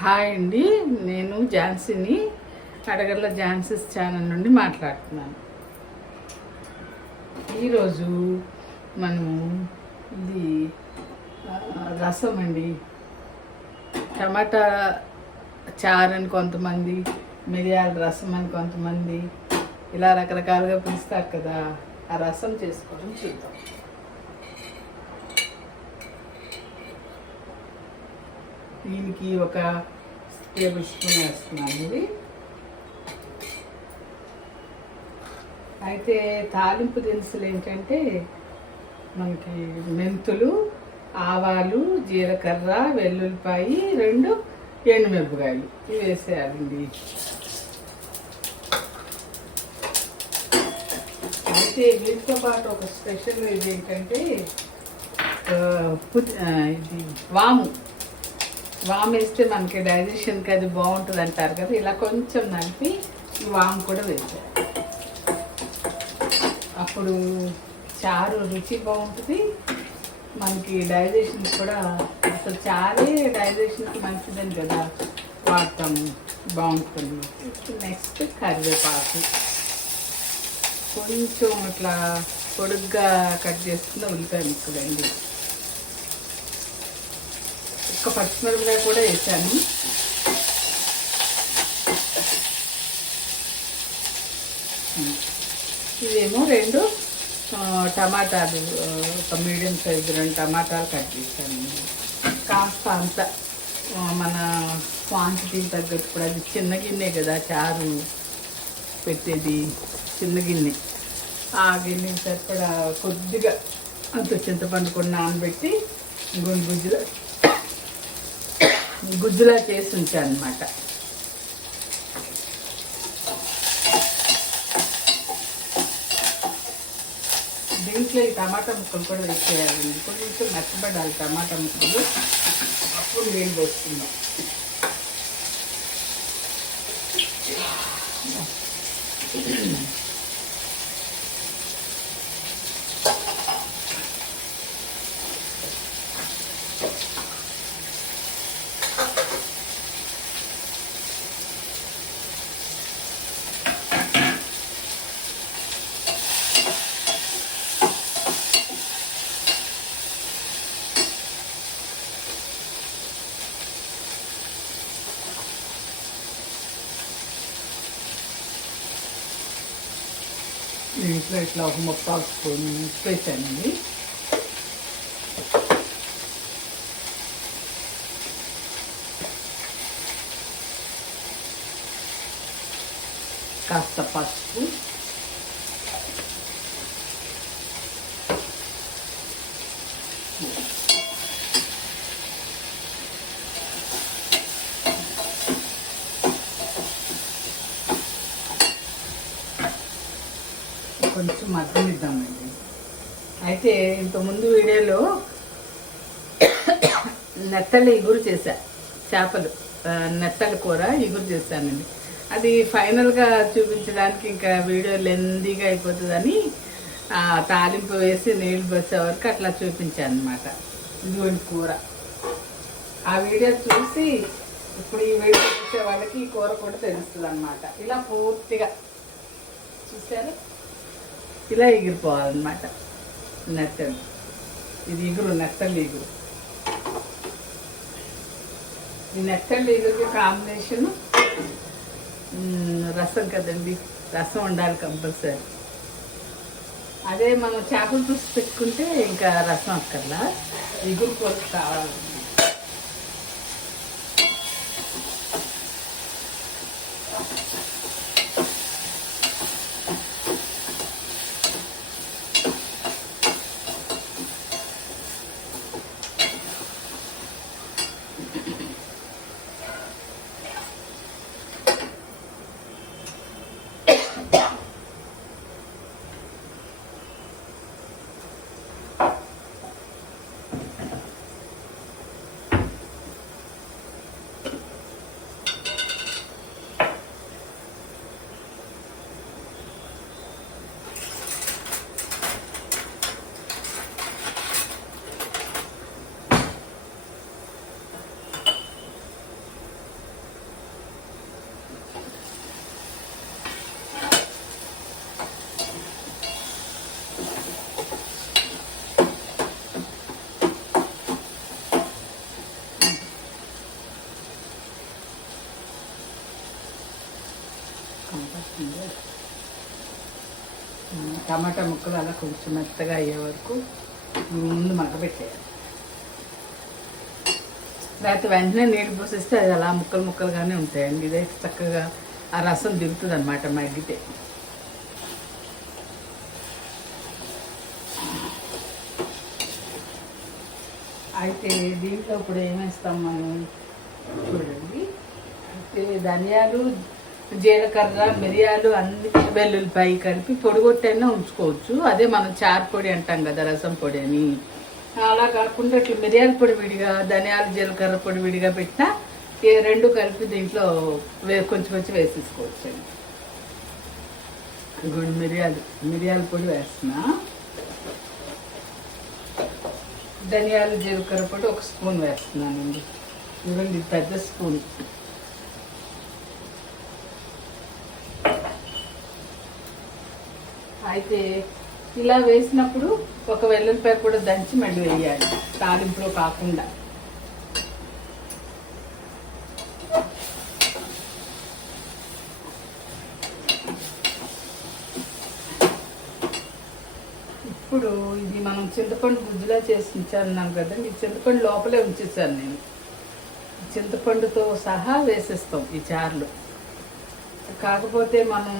Hi అండి, నేను ఝాన్సీని Adagarla Jhansi's channel నుండి మాట్లాడుతున్నాను. ఈరోజు మనము ఇది రసం అండి. టమాటా చారు అని కొంతమంది, మిరియాల రసం అని కొంతమంది, ఇలా రకరకాలుగా పిలుస్తారు కదా. ఆ రసం చేసుకోవడం చూద్దాం. దీనికి ఒక టేబుల్ స్పూన్ వేస్తున్నాను. ఇది అయితే తాలింపు దినుసులు ఏంటంటే మనకి మెంతులు, ఆవాలు, జీలకర్ర, వెల్లుల్లిపాయి, 2 ఎండుమిరపకాయలు ఇవి వేసేయాలండి. అయితే వీటితో పాటు ఒక స్పెషల్ ఇది ఏంటంటే ఇది వాము వేస్తే మనకి డైజెషన్కి అది బాగుంటుంది అంటారు కదా. ఇలా కొంచెం నలిపి ఈ వాము కూడా వేసారు. అప్పుడు చారు రుచి బాగుంటుంది, మనకి డైజెషన్ కూడా. అసలు చారే డైజెషన్కి మంచిదని కదా వాడతాము, బాగుంటుంది. నెక్స్ట్ కరివేపాకు, కొంచెం ఇట్లా పొడుగ్గా కట్ చేసుకున్న ఉల్లిపాయ ముక్కలండి. ఒక పచ్చిమిరపకాయ కూడా వేసాను. ఇదేమో 2 టమాటాలు, ఒక మీడియం సైజు 2 టమాటాలు కట్ చేశాను. కాస్త అంత మన క్వాంటిటీ తగ్గట్టు కూడా. అది చిన్న గిన్నె కదా చారు పెట్టేది, చిన్న గిన్నె. ఆ గిన్నె సరిపడా కొద్దిగా అంత చింతపండు కూడా నానబెట్టి గుజ్జులా చేసి ఉంచాను అనమాట. దీంట్లో ఈ టమాటా ముక్కలు కూడా వేసేయాలండి. కొంచెం మెత్తబడాలి టమాటా ముక్కలు, అప్పుడు నీళ్ళు పోసుకుందాం. దీంట్లో ఇట్లా ఒక 3/4 స్పూన్ ఉప్పు వేసానండి. కాస్త పసుపు, కొంచెం మగ్గనిద్దామండి. అయితే ఇంతకుముందు వీడియోలో నెత్తళ్ళ ఇగురు చేశా, చేపలు నెత్తళ్ళ కూర ఇగురు చేశానండి. అది ఫైనల్గా చూపించడానికి ఇంకా వీడియో లెందీగా అయిపోతుందని తాలింపు వేసి నీళ్ళు పోసే వరకు అట్లా చూపించాను అనమాట. ఇదిగోండి కూర. ఆ వీడియో చూసి ఇప్పుడు ఈ వీడియో చూసే వాళ్ళకి ఈ కూర కూడా తెలుస్తుంది అనమాట. ఇలా పూర్తిగా చూసారు, ఇలా ఎగిరిపోవాలన్నమాట నెత్తలు. ఇది ఇగురు, నెత్తళ్ళు ఇగురు. ఈ నెత్తళ్ళు ఇగురికి కాంబినేషను రసం కదండి. రసం ఉండాలి కంపల్సరీ. అదే మనం చేపల పులుసు పెట్టుకుంటే ఇంకా రసం అక్కర్లా, ఇగురు పులుసు కావాలి. టమాటా ముక్కలు అలా కొంచెం మెత్తగా అయ్యే వరకు ముందు మగ్గబెట్టేయాలి. లేకపోతే వెంటనే నీళ్ళు పోసేస్తే అది అలా ముక్కలు ముక్కలుగానే ఉంటాయండి. ఇదైతే చక్కగా ఆ రసం దిగుతుంది అనమాట మగ్గితే. అయితే దీంట్లో ఇప్పుడు ఏమేస్తాం మనం చూడండి. అయితే ధనియాలు, జీలకర్ర, మిరియాలు అన్ని, వెల్లుల్లిపాయ కలిపి పొడిగొట్టైనా ఉంచుకోవచ్చు. అదే మనం చారు పొడి అంటాం కదా, రసం పొడి అని. అలా కాకుండా ఇట్లా మిరియాల పొడి విడిగా, ధనియాలు జీలకర్ర పొడి విడిగా పెట్టినా రెండు కలిపి దీంట్లో కొంచెం కొంచెం వేసేసుకోవచ్చు అండి. గుడి మిరియాల పొడి వేస్తున్నా. ధనియాలు జీలకర్ర పొడి 1 స్పూన్ వేస్తున్నానండి. ఇవ్వండి, పెద్ద స్పూన్. అయితే ఇలా వేసినప్పుడు ఒక వెల్లుల్లిపాయ కూడా దంచి మళ్ళీ వేయాలి, తాలింపులో కాకుండా. ఇప్పుడు ఇది మనం చింతపండు గుజ్జులా చేసి ఉంచాను కదండి. ఈ చింతపండు లోపలే ఉంచేసాను నేను. చింతపండుతో సహా వేసేస్తాం ఈ చారులో. కాకపోతే మనం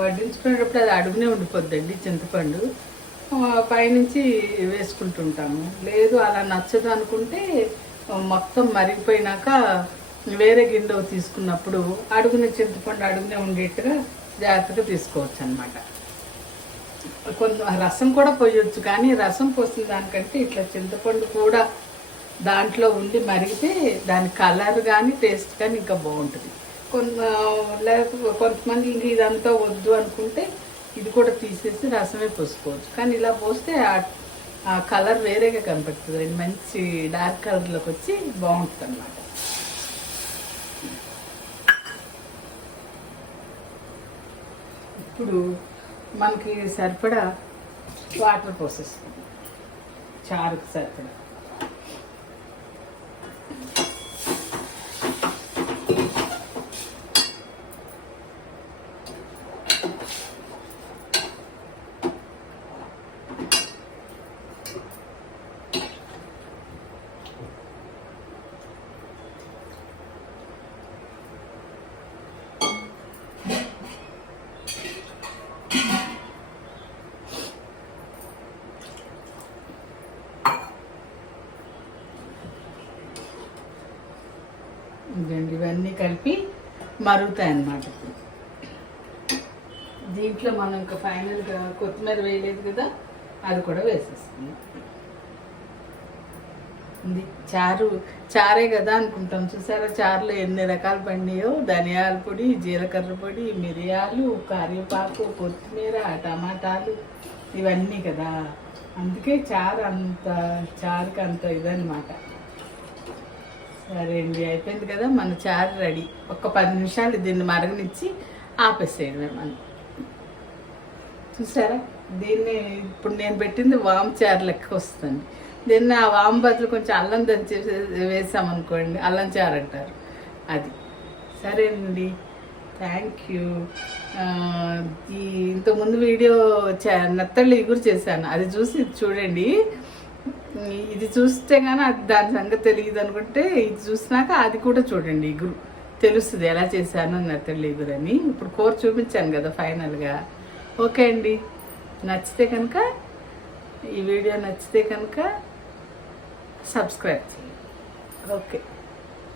వడ్డించుకునేటప్పుడు అది అడుగునే ఉండిపోద్దండి చింతపండు. పైనుంచి వేసుకుంటుంటాము. లేదు అలా నచ్చదు అనుకుంటే మొత్తం మరిగిపోయినాక వేరే గిన్నెలో తీసుకున్నప్పుడు చింతపండు అడుగునే ఉండేట్టుగా జాగ్రత్తగా తీసుకోవచ్చు అనమాట. కొంత రసం కూడా పోయొచ్చు, కానీ రసం పోసిన దానికంటే ఇట్లా చింతపండు కూడా దాంట్లో ఉండి మరిగితే దాని కలర్ కానీ టేస్ట్ కానీ ఇంకా బాగుంటుంది. కొంతమంది ఇంక ఇదంతా వద్దు అనుకుంటే ఇది కూడా తీసేసి రసమే పోసుకోవచ్చు. కానీ ఇలా పోస్తే ఆ కలర్ వేరేగా కనపడుతుంది, మంచి డార్క్ కలర్లోకి వచ్చి బాగుంటుంది అన్నమాట. ఇప్పుడు మనకి సరిపడా వాటర్ పోసేస్తాం, చారుకు సరిపడా. ఇవన్నీ కలిపి మరుగుతాయి అన్నమాట. ఇప్పుడు దీంట్లో మనం ఇంకా ఫైనల్గా కొత్తిమీర వేయలేదు కదా, అది కూడా వేసేస్తుంది. ఇది చారే కదా అనుకుంటాం. చూసారా చారులో ఎన్ని రకాలు పండియో. ధనియాల పొడి, జీలకర్ర పొడి, మిరియాలు, కరివేపాకు, కొత్తిమీర, టమాటాలు ఇవన్నీ కదా. అందుకే చారుకి అంత ఇదన్నమాట. సరే అండి, అయిపోయింది కదా మన చారు రెడీ. ఒక 10 నిమిషాలు దీన్ని మరగనిచ్చి ఆపేసేయడమే మనం. చూసారా, దీన్ని ఇప్పుడు నేను పెట్టింది వామ్ చారు లెక్క వస్తుంది. దీన్ని ఆ వామ్ బదులు కొంచెం అల్లం దంచి వేసామనుకోండి, అల్లం చారు అంటారు అది. సరేనండి, థ్యాంక్ యూ. ఇంతకుముందు వీడియో నెత్తళ్ళు ఇగురు చేశాను, అది చూసి చూడండి. ఇది చూస్తే కానీ అది దాని సంగతి తెలియదు అనుకుంటే ఇది చూసినాక అది కూడా చూడండి, ఇగురు తెలుస్తుంది ఎలా చేశాను నెత్తళ్ళు ఇగురు అని. ఇప్పుడు కూర చూపించాను కదా ఫైనల్గా. ఓకే అండి, నచ్చితే కనుక ఈ వీడియో నచ్చితే కనుక సబ్స్క్రైబ్ చేయండి. ఓకే.